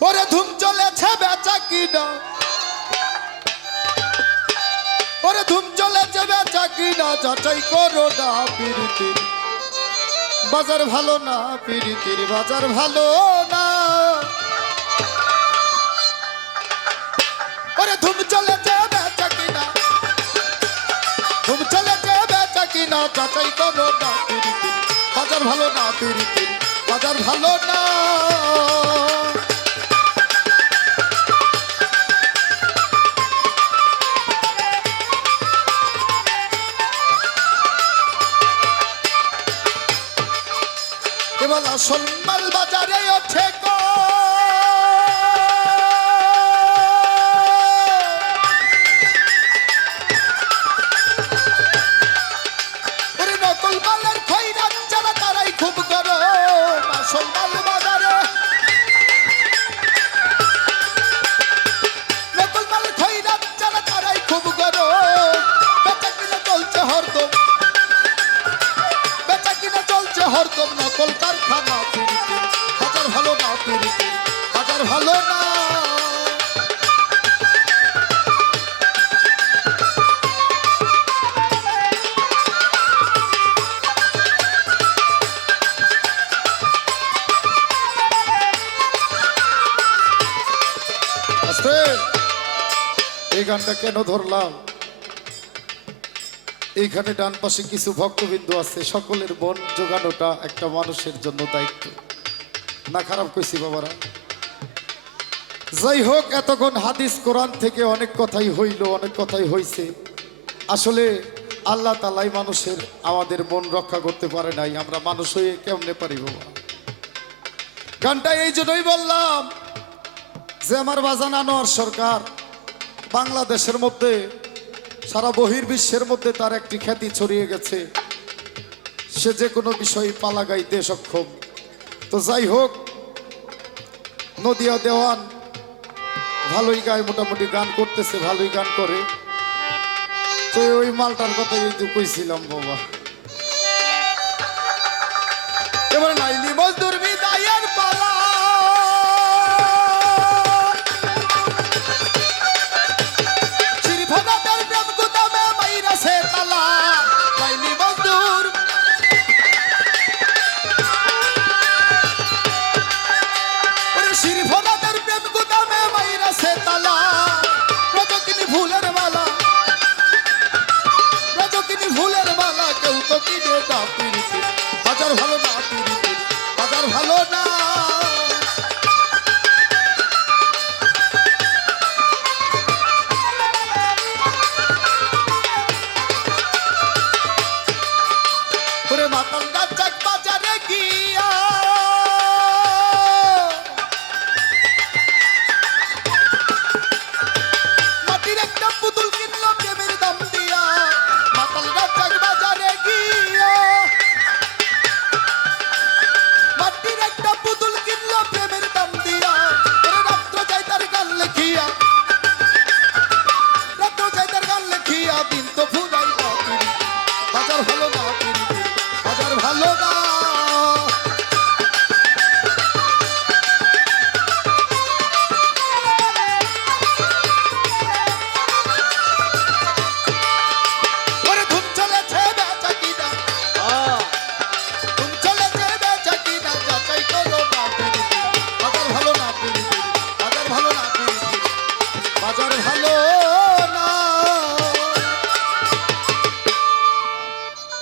ওরে ধুম চলেছে বেচা কিনা। ওরে ধুম চলেছে বেচা কিনা, যাচাই করো না পিরিতির বাজার ভালো না পিরিতির বাজার ভালো না। ওরে ধুম চলেছে বেচা কিনা। ধুম চলেছে বেচা কিনা, যাচাই করো না পিরিতির বাজার ভালো না পিরিতির বাজার ভালো না। এবার আসল মাল বাজারে ওঠে গো। নকল মালের খৈরাত যারা তারাই খুব গরম। হরদম নকল কারখানা বাজার ভালো না বাজার ভালো না। এই গানটা কেন ধরলাম? এইখানে ডান পাশে কিছু ভক্তবিন্দু আছে, সকলের মন জোগানোটা একটা মানুষের জন্য দায়িত্ব। না খারাপ কইছি বাবারা? যাই হোক, এতক্ষণ হাদিস কোরআন থেকে অনেক কথাই হইল, অনেক কথাই হইছে। আসলে আল্লাহ তালাই মানুষের আমাদের মন রক্ষা করতে পারে নাই, আমরা মানুষ হয়ে কেমনে পারি বাবা? গানটা এই জন্যই বললাম যে, আমার বাজান আনোয়ার সরকার বাংলাদেশের মধ্যে সারা বহির্বিশ্বের মধ্যে তার একটি খ্যাতি ছড়িয়ে গেছে। সে যে কোনো বিষয়ে পালা গাইতে সক্ষম। তো যাই হোক, নদিয়া দেওয়ান ভালোই গায়, মোটামুটি গান করতেছে, ভালোই গান করে। তো ওই মালটার কথা এই কইছিলাম বাবা। এবার নাইলি মজদুর তালা রজকিনী ফুলের মালা রজকিনী ফুলের মালা কেউ তো কিনে না পিরিতি বাজার ভালো না